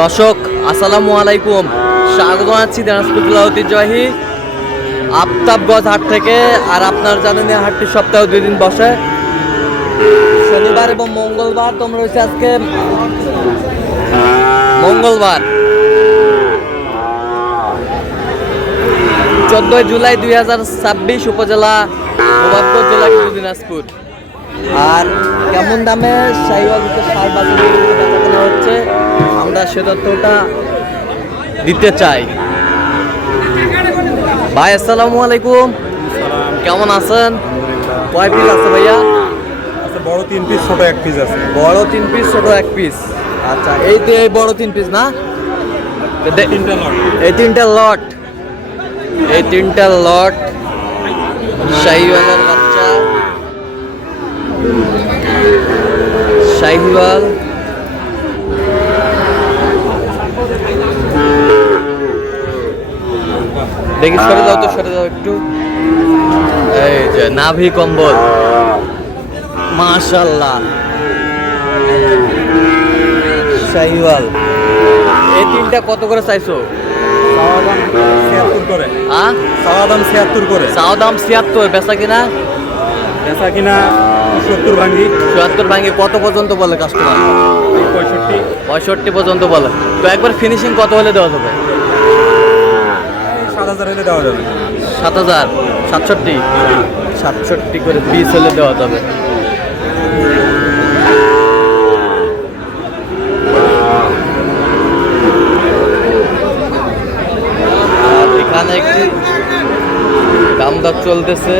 দর্শক আসসালামু আলাইকুম, স্বাগত জানাচ্ছি দিনাজপুর জেলা ঐতিহ্যবাহী আফতাবগঞ্জ হাট থেকে। আর আপনারা জানেন এই হাটটি সপ্তাহে 2 দিন বসে, শনিবার এবং মঙ্গলবার। তোমরা রয়েছে আজকে মঙ্গলবার 14 জুলাই 2026, উপজেলা গোপালগঞ্জ, জেলা কিন্তু দিনাজপুর। আর কেমন দামে শাহিওয়াল সার বাজারে বেচা হচ্ছে আমরা সে তথ্যটা দিতে চাই। ভাই আসসালামু আলাইকুম, কেমন আছেন? কয় পিস আছে ভাইয়া? বড় 3 পিস, ছোট 1 পিস আছে। বড় 3 পিস, ছোট 1 পিস। আচ্ছা, এই তো এই বড় 3 পিস না, এই তিনটা লট, এই তিনটা লট শাহিওয়ালের বাচ্চা, শাহিওয়াল। দেখি সরে দাও তো, সরে দাও একটু। এই যে নাভি কম্বল, মাশাআল্লাহ শাহিওয়াল। এই তিনটা কত করে চাইছো? চাওয়া দাম 76 করে। চাওয়া দাম 76 করে। চাওয়া দাম 76, বেচা কিনা? বেচা কিনা 70 ভাঙি। 74 ভাঙে। কত পর্যন্ত বলে কাস্টমার? 65। 65 পর্যন্ত বলে। তো একবার ফিনিশিং কত হলে দেওয়া যাবে? 7000 হলে দেওয়া যাবে। 7000, 67, 67 করে পিস হলে দেওয়া যাবে। আর এখানে একটি দাম দর চলতেছে।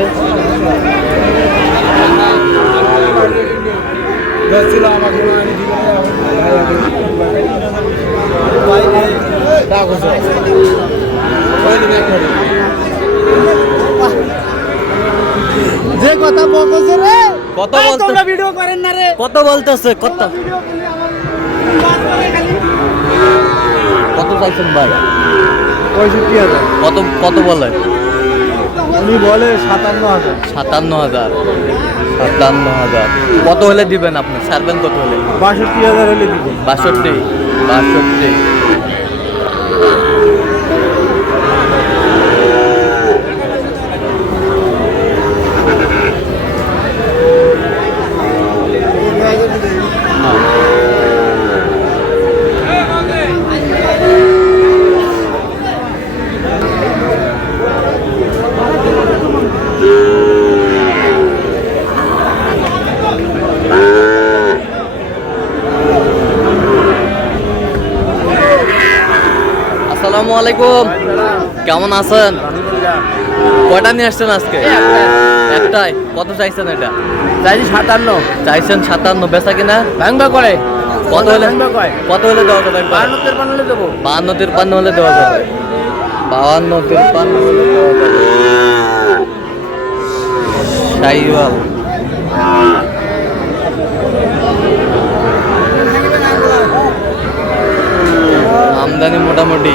যে কথা বলতেছে রে, কত তোমরা বলতে, ভিডিও করেন না রে। কত বলতেছে? কত কত চাইছেন ভাই? 65,000। কত কত বলে? উনি বলে 57,000। 57,000, 57,000। কত হলে দিবেন আপনি? ছাড়বেন কত হলে? 62,000 হলে দিব। 62, 62। আসসালামু আলাইকুম, কেমন আছেন? কয়টা নিয়ে আসছেন আজকে? একটাই। কত চাইছেন এটা? চাইছি 57। চাইছেন 57, বেচা কিনা? ভাঙবা করে কত হলে, কত হলে দেওয়া যাবে? 52-53 হলে দেবো। 52-53 হলে দেওয়া যাবে। 52-53 হলে দেওয়া যাবে। শাহিওয়াল। আমদানি মোটামুটি।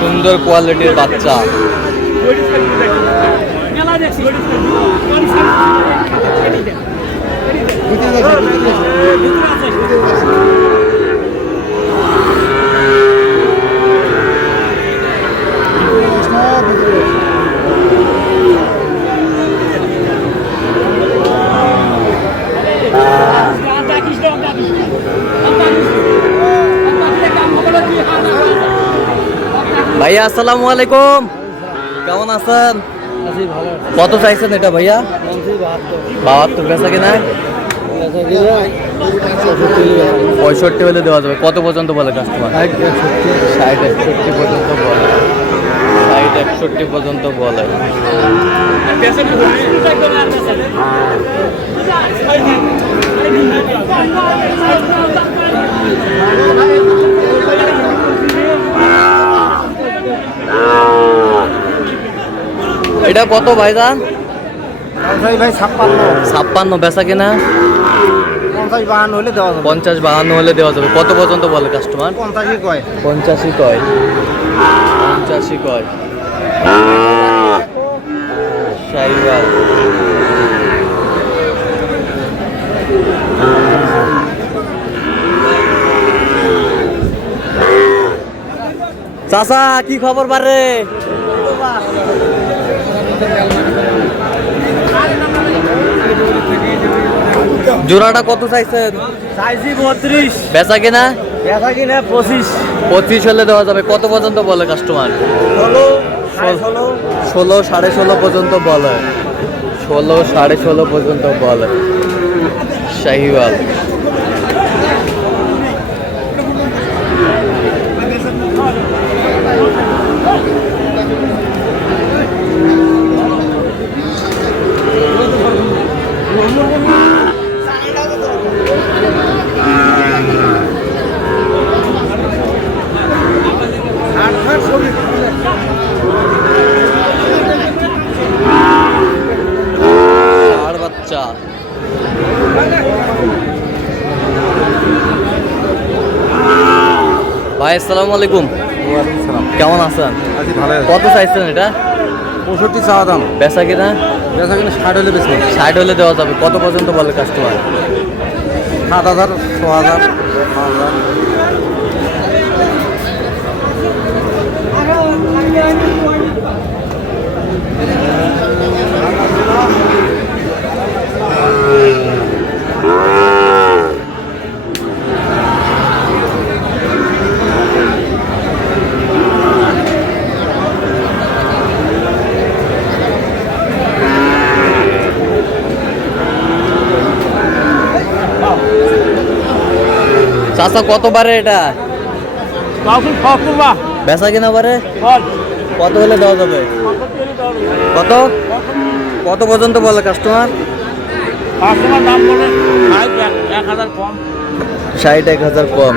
সুন্দর কোয়ালিটির বাচ্চা। ভাইয়া আসসালামু আলাইকুম, কেমন আছেন? কত চাইছেন এটা ভাইয়া? 72, বেচা কিনা? 65 হলে দেওয়া যাবে। কত পর্যন্ত বলে কাস্টমার? 60-61 পর্যন্ত বলে। 60-61 পর্যন্ত বলে। এটা কত ভাইজান? ভাই 56, বেচা কিনা? 50-52 হলে দেওয়া যাবে। 50-52 হলে দেওয়া যাবে। কত পর্যন্ত বলে কাস্টমার? 50 কয়। 85 কয়, 85 কয়। শাহিওয়াল। চাচা কি খবর বারে? জোড়াটা কত চাইছেন? সাইজি 32, বেচা কিনা? বেচা কিনা 25, 25 হলে দেওয়া যাবে। কত পর্যন্ত বলে কাস্টমার? 16, 16.5 পর্যন্ত বলে। 16, 16.5 পর্যন্ত বলে শাহিওয়াল। ষাঁড় বাচ্চা। ভাই আসসালামু আলাইকুম, কেমন আছেন? আছি ভালো আছে। কত চাইছেন এটা? 65 চাওয়া দাম, বেচা কিনা? বেচা কিনা 60 হলে বেশি। 60 হলে দেওয়া যাবে। কত পর্যন্ত বলে কাস্টমার? 7000, 6000, 5000। চাচা কত বারে এটা? বেচা কিনা বারে? কত হলে দেওয়া যাবে? কত কত পর্যন্ত বলে কাস্টমার? দাম বলে 1000 কম। 60-1000 কম।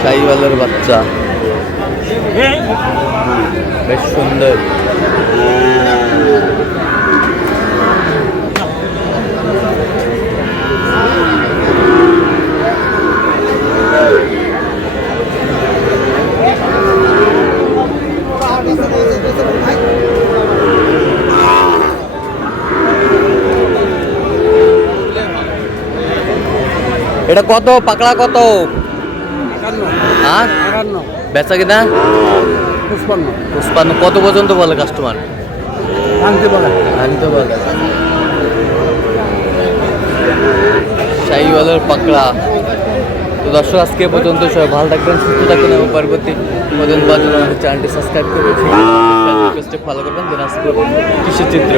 শাহিওয়ালের বাচ্চা বেশ সুন্দর। এটা কত পাকড়া কত? হ্যাঁ বেচা কিনা? 55। কত পর্যন্ত বলে কাস্টমার? আনতে বলে। আনতে বলে। শাহিওয়ালের পাকড়া। তো দর্শক আজকে পর্যন্ত সবাই ভালো থাকবেন, সুস্থ থাকবেন এবং পরবর্তী পর্যন্ত চ্যানেলটি সাবস্ক্রাইব করবেন, ফলো করবেন দিনাজপুর কৃষি চিত্র।